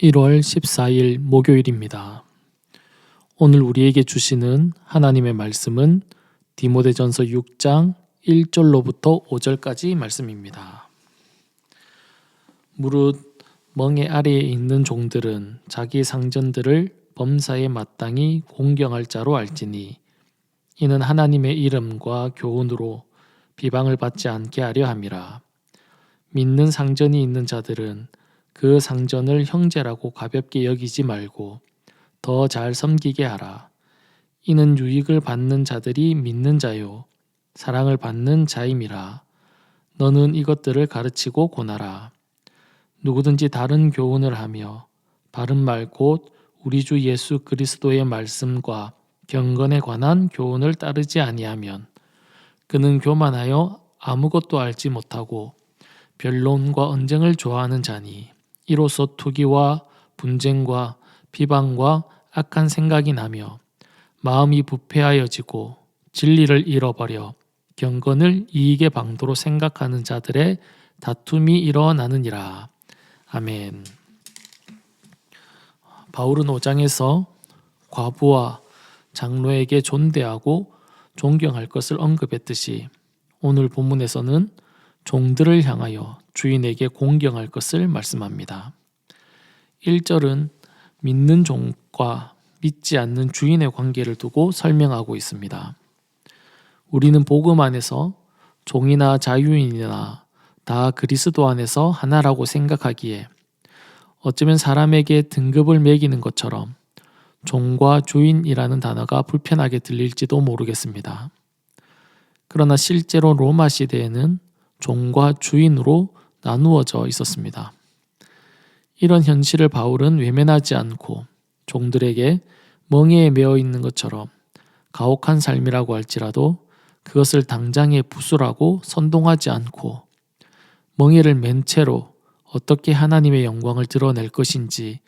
1월 14일 목요일입니다. 오늘 우리에게 주시는 하나님의 말씀은 디모데전서 6장 1절로부터 5절까지 말씀입니다. 무릇 멍에 아래에 있는 종들은 자기 상전들을 범사에 마땅히 공경할 자로 알지니 이는 하나님의 이름과 교훈으로 비방을 받지 않게 하려 함이라. 믿는 상전이 있는 자들은 그 상전을 형제라고 가볍게 여기지 말고 더 잘 섬기게 하라. 이는 유익을 받는 자들이 믿는 자요 사랑을 받는 자임이라. 너는 이것들을 가르치고 권하라. 누구든지 다른 교훈을 하며 바른 말 곧 우리 주 예수 그리스도의 말씀과 경건에 관한 교훈을 따르지 아니하면 그는 교만하여 아무것도 알지 못하고 변론과 언쟁을 좋아하는 자니 이로써 투기와 분쟁과 비방과 악한 생각이 나며 마음이 부패하여지고 진리를 잃어버려 경건을 이익의 방도로 생각하는 자들의 다툼이 일어나느니라. 아멘. 바울은 5장에서 과부와 장로에게 존대하고 존경할 것을 언급했듯이 오늘 본문에서는 종들을 향하여 주인에게 공경할 것을 말씀합니다. 1절은 믿는 종과 믿지 않는 주인의 관계를 두고 설명하고 있습니다. 우리는 복음 안에서 종이나 자유인이나 다 그리스도 안에서 하나라고 생각하기에 어쩌면 사람에게 등급을 매기는 것처럼 종과 주인이라는 단어가 불편하게 들릴지도 모르겠습니다. 그러나 실제로 로마 시대에는 종과 주인으로 나누어져 있었습니다. 이런 현실을 바울은 외면하지 않고 종들에게 멍에에 매어 있는 것처럼 가혹한 삶이라고 할지라도 그것을 당장에 부수라고 선동하지 않고 멍에를 맨 채로 어떻게 하나님의 영광을 드러낼 것인지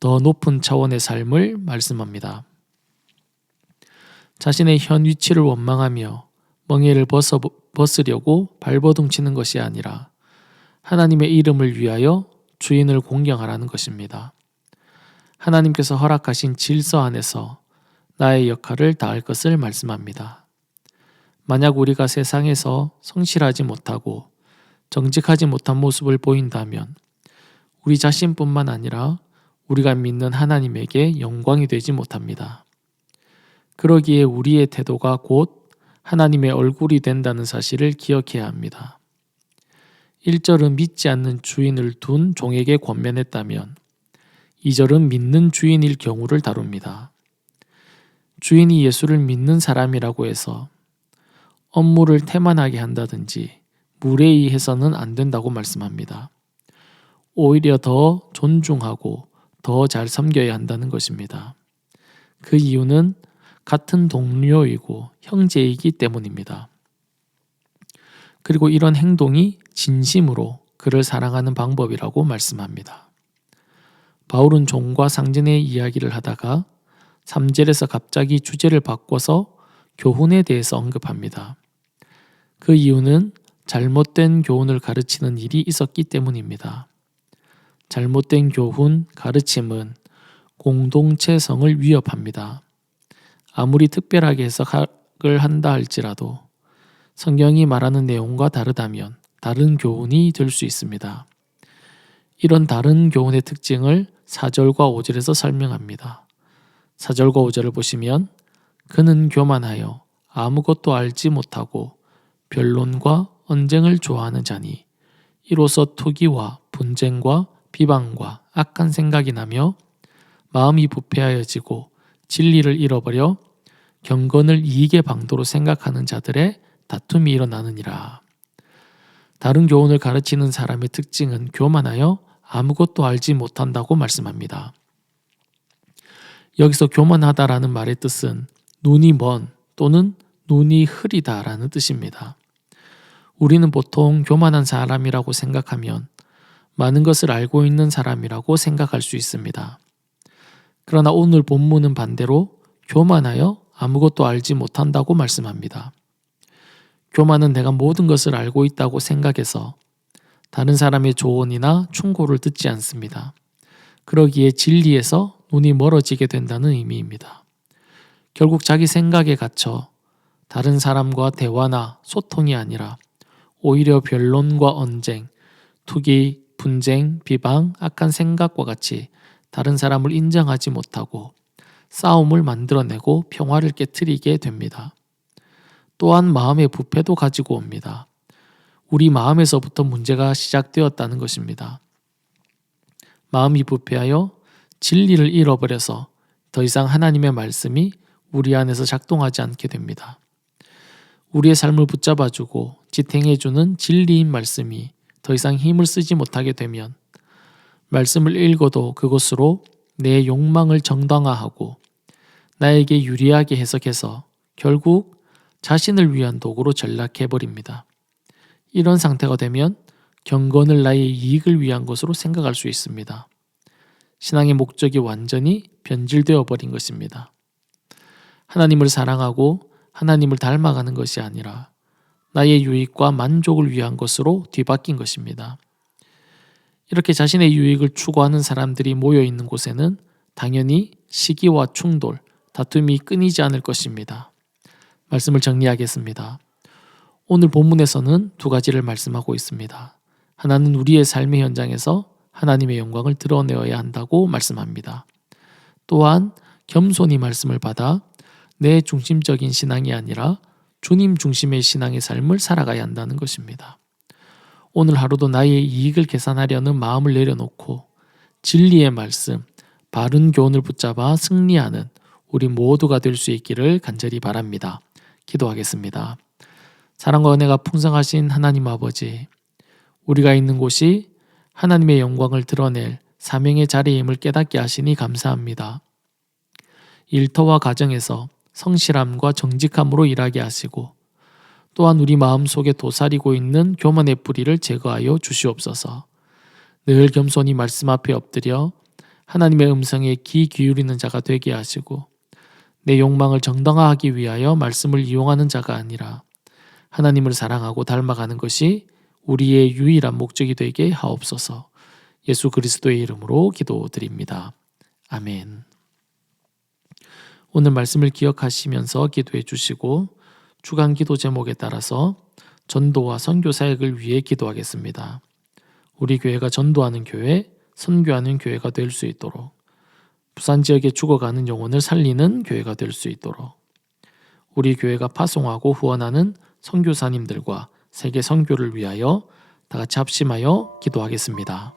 더 높은 차원의 삶을 말씀합니다. 자신의 현 위치를 원망하며 멍에를 벗으려고 발버둥치는 것이 아니라 하나님의 이름을 위하여 주인을 공경하라는 것입니다. 하나님께서 허락하신 질서 안에서 나의 역할을 다할 것을 말씀합니다. 만약 우리가 세상에서 성실하지 못하고 정직하지 못한 모습을 보인다면 우리 자신뿐만 아니라 우리가 믿는 하나님에게 영광이 되지 못합니다. 그러기에 우리의 태도가 곧 하나님의 얼굴이 된다는 사실을 기억해야 합니다. 1절은 믿지 않는 주인을 둔 종에게 권면했다면 2절은 믿는 주인일 경우를 다룹니다. 주인이 예수를 믿는 사람이라고 해서 업무를 태만하게 한다든지 무례히해서는 안 된다고 말씀합니다. 오히려 더 존중하고 더 잘 섬겨야 한다는 것입니다. 그 이유는 같은 동료이고 형제이기 때문입니다. 그리고 이런 행동이 진심으로 그를 사랑하는 방법이라고 말씀합니다. 바울은 종과 상전의 이야기를 하다가 3절에서 갑자기 주제를 바꿔서 교훈에 대해서 언급합니다. 그 이유는 잘못된 교훈을 가르치는 일이 있었기 때문입니다. 잘못된 교훈, 가르침은 공동체성을 위협합니다. 아무리 특별하게 해석을 한다 할지라도 성경이 말하는 내용과 다르다면 다른 교훈이 될 수 있습니다. 이런 다른 교훈의 특징을 4절과 5절에서 설명합니다. 4절과 5절을 보시면 그는 교만하여 아무것도 알지 못하고 변론과 언쟁을 좋아하는 자니 이로써 투기와 분쟁과 비방과 악한 생각이 나며 마음이 부패하여지고 진리를 잃어버려 경건을 이익의 방도로 생각하는 자들의 다툼이 일어나느니라. 다른 교훈을 가르치는 사람의 특징은 교만하여 아무것도 알지 못한다고 말씀합니다. 여기서 교만하다라는 말의 뜻은 눈이 먼 또는 눈이 흐리다라는 뜻입니다. 우리는 보통 교만한 사람이라고 생각하면 많은 것을 알고 있는 사람이라고 생각할 수 있습니다. 그러나 오늘 본문은 반대로 교만하여 아무것도 알지 못한다고 말씀합니다. 교만은 내가 모든 것을 알고 있다고 생각해서 다른 사람의 조언이나 충고를 듣지 않습니다. 그러기에 진리에서 눈이 멀어지게 된다는 의미입니다. 결국 자기 생각에 갇혀 다른 사람과 대화나 소통이 아니라 오히려 변론과 언쟁, 투기, 분쟁, 비방, 악한 생각과 같이 다른 사람을 인정하지 못하고 싸움을 만들어내고 평화를 깨트리게 됩니다. 또한 마음의 부패도 가지고 옵니다. 우리 마음에서부터 문제가 시작되었다는 것입니다. 마음이 부패하여 진리를 잃어버려서 더 이상 하나님의 말씀이 우리 안에서 작동하지 않게 됩니다. 우리의 삶을 붙잡아주고 지탱해주는 진리인 말씀이 더 이상 힘을 쓰지 못하게 되면 말씀을 읽어도 그것으로 내 욕망을 정당화하고 나에게 유리하게 해석해서 결국 자신을 위한 도구로 전락해버립니다. 이런 상태가 되면 경건을 나의 이익을 위한 것으로 생각할 수 있습니다. 신앙의 목적이 완전히 변질되어 버린 것입니다. 하나님을 사랑하고 하나님을 닮아가는 것이 아니라 나의 유익과 만족을 위한 것으로 뒤바뀐 것입니다. 이렇게 자신의 유익을 추구하는 사람들이 모여 있는 곳에는 당연히 시기와 충돌, 다툼이 끊이지 않을 것입니다. 말씀을 정리하겠습니다. 오늘 본문에서는 두 가지를 말씀하고 있습니다. 하나는 우리의 삶의 현장에서 하나님의 영광을 드러내어야 한다고 말씀합니다. 또한 겸손히 말씀을 받아 내 중심적인 신앙이 아니라 주님 중심의 신앙의 삶을 살아가야 한다는 것입니다. 오늘 하루도 나의 이익을 계산하려는 마음을 내려놓고 진리의 말씀, 바른 교훈을 붙잡아 승리하는 우리 모두가 될 수 있기를 간절히 바랍니다. 기도하겠습니다. 사랑과 은혜가 풍성하신 하나님 아버지, 우리가 있는 곳이 하나님의 영광을 드러낼 사명의 자리임을 깨닫게 하시니 감사합니다. 일터와 가정에서 성실함과 정직함으로 일하게 하시고 또한 우리 마음속에 도사리고 있는 교만의 뿌리를 제거하여 주시옵소서. 늘 겸손히 말씀 앞에 엎드려 하나님의 음성에 귀 기울이는 자가 되게 하시고 내 욕망을 정당화하기 위하여 말씀을 이용하는 자가 아니라 하나님을 사랑하고 닮아가는 것이 우리의 유일한 목적이 되게 하옵소서. 예수 그리스도의 이름으로 기도드립니다. 아멘. 오늘 말씀을 기억하시면서 기도해 주시고 주간 기도 제목에 따라서 전도와 선교 사역을 위해 기도하겠습니다. 우리 교회가 전도하는 교회, 선교하는 교회가 될 수 있도록, 부산 지역에 죽어가는 영혼을 살리는 교회가 될 수 있도록, 우리 교회가 파송하고 후원하는 선교사님들과 세계 선교를 위하여 다 같이 합심하여 기도하겠습니다.